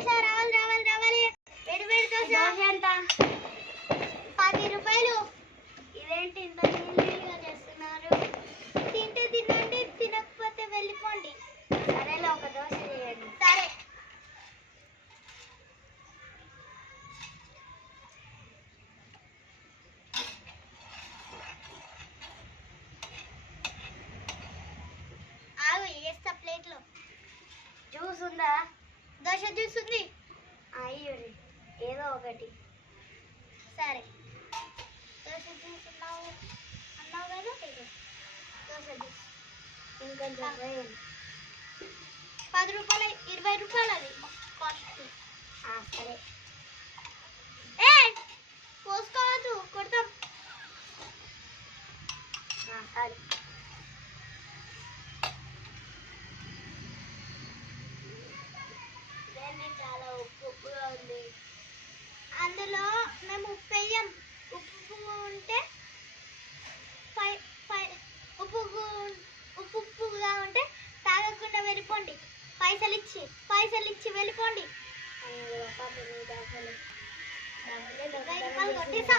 దోశ రావాలి రావాలి రావాలి. వేడి వేడి దోశ ఎంత? 10 రూపాయలు. ఇదేంటి ఇంత నీళ్ళగా చేస్తున్నారు? తింటే తినండి, తినకపోతే వెళ్ళిపోండి. సరేలే, ఒక దోశ చేయండి. సరే. ఆగు, వేస్తా ప్లేట్లో. జ్యూస్ ఉందా? దోశ జ్యూస్ ఉంది. అయ్యో, ఏదో ఒకటి. సరే, దోశ జ్యూస్ అన్నావు కదా, దోశ జ్యూస్ ఇంకొంచెం వేయండి. 10 రూపాయలు, 20 రూపాయలు అది కాస్ట్. సరే. పోసుకోవద్దు, కొడతాం. సరే. చాలా ఉప్పుగా ఉంది. అందులో మేము ఉప్పు వేయం. ఉప్పు ఉంటే ఉప్పుగా ఉంటే తాగకుండా వెళ్ళిపోండి. పైసలు ఇచ్చి వెళ్ళిపోండి. 20 రూపాయలు కొట్టేసా.